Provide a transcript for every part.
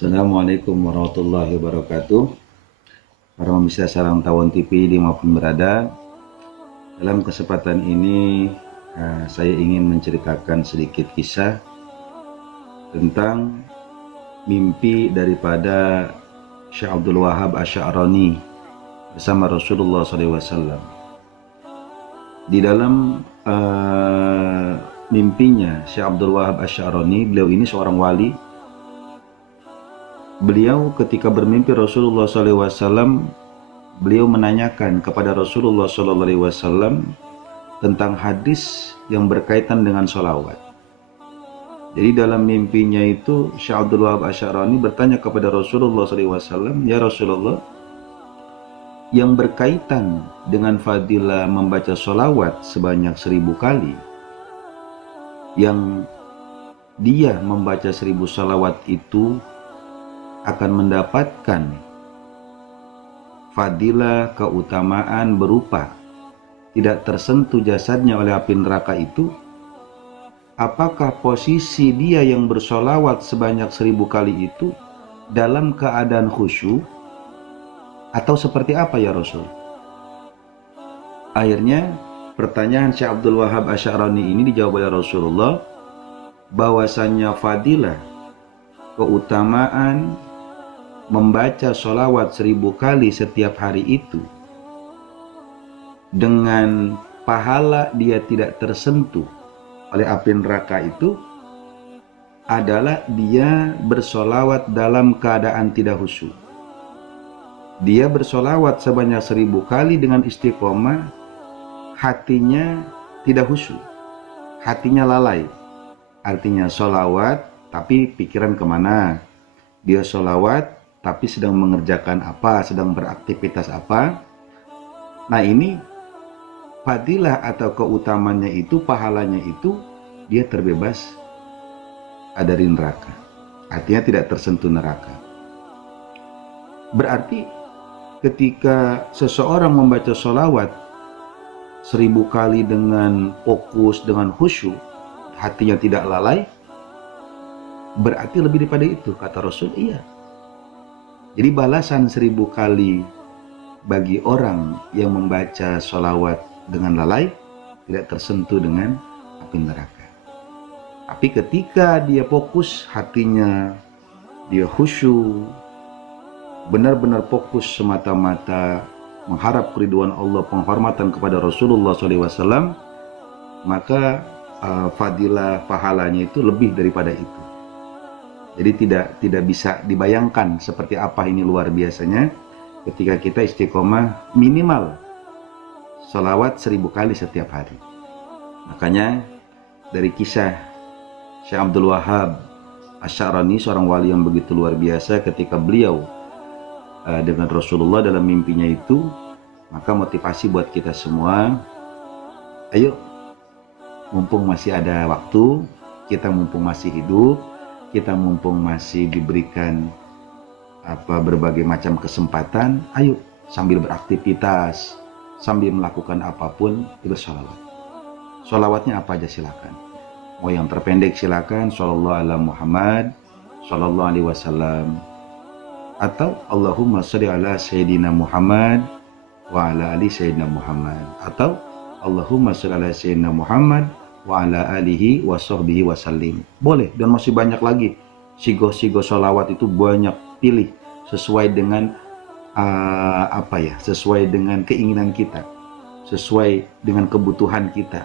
Assalamualaikum warahmatullahi wabarakatuh. Para pemirsa Sarang Tawon TV dimanapun berada, dalam kesempatan ini saya ingin menceritakan sedikit kisah tentang mimpi daripada Syekh Abdul Wahab Asy'arani bersama Rasulullah SAW. Di dalam mimpinya Syekh Abdul Wahab Asy'arani, beliau ini seorang wali. Beliau ketika bermimpi Rasulullah SAW, beliau menanyakan kepada Rasulullah SAW tentang hadis yang berkaitan dengan sholawat. Jadi dalam mimpinya itu Syekh Abdul Wahab Asy'arani bertanya kepada Rasulullah SAW, "Ya Rasulullah, yang berkaitan dengan fadilah membaca sholawat sebanyak 1000 kali, yang dia membaca 1000 sholawat itu akan mendapatkan fadilah keutamaan berupa tidak tersentuh jasadnya oleh api neraka itu, apakah posisi dia yang bersolawat sebanyak 1000 kali itu dalam keadaan khusyuk atau seperti apa ya Rasul?" Akhirnya pertanyaan Syekh Abdul Wahab Asy'arani ini dijawab oleh Rasulullah bahwasanya fadilah keutamaan membaca sholawat 1000 kali setiap hari itu dengan pahala dia tidak tersentuh oleh api neraka itu adalah dia bersolawat dalam keadaan tidak khusyuk. Dia bersolawat sebanyak 1000 kali dengan istiqomah, hatinya tidak khusyuk, hatinya lalai. Artinya solawat tapi pikiran kemana, dia solawat tapi sedang mengerjakan apa, sedang beraktivitas apa. Nah ini fadilah atau keutamanya itu, pahalanya itu, dia terbebas dari neraka, artinya tidak tersentuh neraka. Berarti ketika seseorang membaca sholawat 1000 kali dengan fokus, dengan khusyuk, hatinya tidak lalai, berarti lebih daripada itu, kata Rasul. Iya. Jadi balasan 1000 kali bagi orang yang membaca sholawat dengan lalai tidak tersentuh dengan api neraka. Tapi ketika dia fokus, hatinya dia khusyuk, benar-benar fokus semata-mata mengharap keridhaan Allah, penghormatan kepada Rasulullah SAW, maka fadilah pahalanya itu lebih daripada itu. Jadi tidak bisa dibayangkan seperti apa ini luar biasanya ketika kita istiqomah minimal sholawat 1000 kali setiap hari. Makanya dari kisah Syekh Abdul Wahab Asy'arani, seorang wali yang begitu luar biasa, ketika beliau dengan Rasulullah dalam mimpinya itu, maka motivasi buat kita semua, ayo mumpung masih ada waktu, kita mumpung masih hidup, kita mumpung masih diberikan berbagai macam kesempatan, ayo sambil beraktivitas, sambil melakukan apapun, bersolawat. Solawatnya apa aja silakan. Mau yang terpendek silakan, Shallallahu ala Muhammad, Shallallahu alaihi wasallam, atau Allahumma sholli ala Sayyidina Muhammad wa ala ali Sayyidina Muhammad, atau Allahumma sholli ala Sayyidina Muhammad wa ala alihi wa sahbihi wasallim. Boleh, dan masih banyak lagi sigo-sigo sholawat itu banyak, pilih sesuai dengan sesuai dengan keinginan kita, sesuai dengan kebutuhan kita,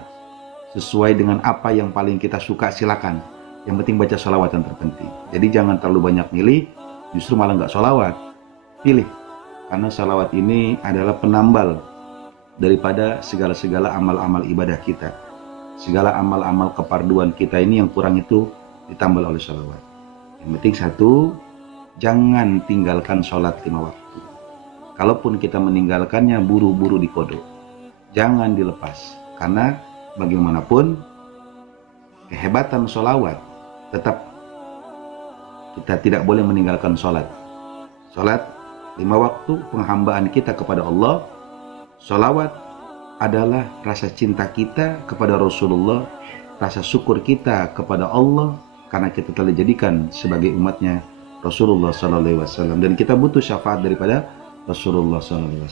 sesuai dengan apa yang paling kita suka, silakan. Yang penting baca sholawat yang terpenting. Jadi jangan terlalu banyak milih, justru malah nggak sholawat. Pilih, karena sholawat ini adalah penambal daripada segala-segala amal-amal ibadah kita. Segala amal-amal keparduan kita ini yang kurang itu ditambal oleh sholawat. Yang penting satu, jangan tinggalkan sholat 5 waktu. Kalaupun kita meninggalkannya, buru-buru dikodok. Jangan dilepas, karena bagaimanapun kehebatan sholawat, tetap kita tidak boleh meninggalkan sholat. Sholat 5 waktu, penghambaan kita kepada Allah. Sholawat adalah rasa cinta kita kepada Rasulullah, rasa syukur kita kepada Allah karena kita telah dijadikan sebagai umatnya Rasulullah SAW, dan kita butuh syafaat daripada Rasulullah SAW.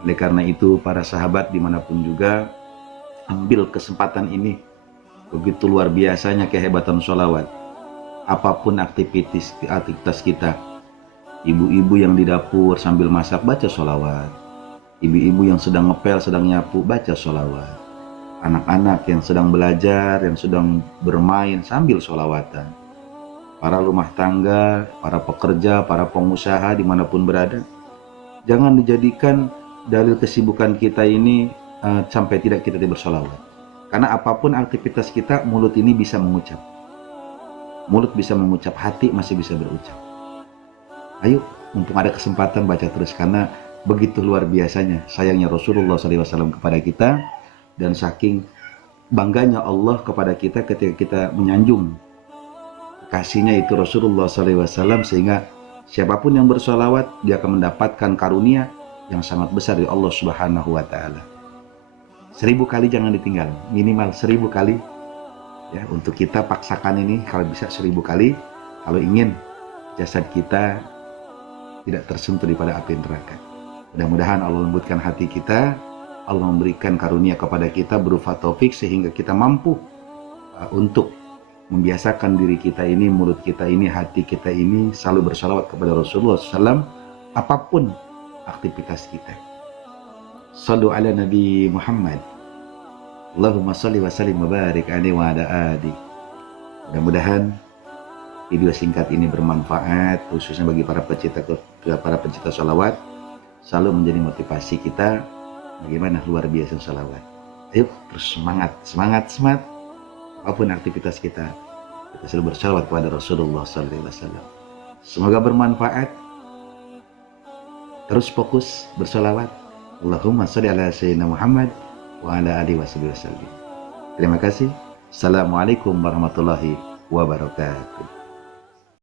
Oleh karena itu, para sahabat dimanapun juga, ambil kesempatan ini. Begitu luar biasanya kehebatan sholawat. Apapun aktivitas kita, ibu-ibu yang di dapur sambil masak baca sholawat, ibu-ibu yang sedang ngepel, sedang nyapu baca sholawat, anak-anak yang sedang belajar, yang sedang bermain sambil sholawatan, para rumah tangga, para pekerja, para pengusaha dimanapun berada, jangan dijadikan dalil kesibukan kita ini sampai tidak kita bersolawat. Karena apapun aktivitas kita, mulut ini bisa mengucap. Mulut bisa mengucap, hati masih bisa berucap. Ayo, mumpung ada kesempatan baca terus, karena begitu luar biasanya sayangnya Rasulullah SAW kepada kita, dan saking bangganya Allah kepada kita ketika kita menyanjung kasihnya itu Rasulullah SAW, sehingga siapapun yang bersolawat dia akan mendapatkan karunia yang sangat besar dari Allah Subhanahu wa Ta'ala. 1000 kali jangan ditinggal, minimal 1000 kali ya, untuk kita paksakan ini. Kalau bisa 1000 kali, kalau ingin jasad kita tidak tersentuh daripada api neraka. Mudah-mudahan Allah lembutkan hati kita, Allah memberikan karunia kepada kita berupa taufik, sehingga kita mampu untuk membiasakan diri kita ini, mulut kita ini, hati kita ini selalu bersalawat kepada Rasulullah SAW apapun aktivitas kita. Sallu ala Nabi Muhammad. Allahumma salli wa sallim wa barik alaihi wa ala alihi. Mudah-mudahan video singkat ini bermanfaat, khususnya bagi para pencinta salawat, selalu menjadi motivasi kita bagaimana luar biasa salawat. Ayo terus semangat. Apapun aktivitas kita selalu bersalawat kepada Rasulullah SAW. Semoga bermanfaat. Terus fokus bersalawat. Allahumma sholli ala sayyidina Muhammad wa ala alihi wasallam. Terima kasih. Assalamualaikum warahmatullahi wabarakatuh.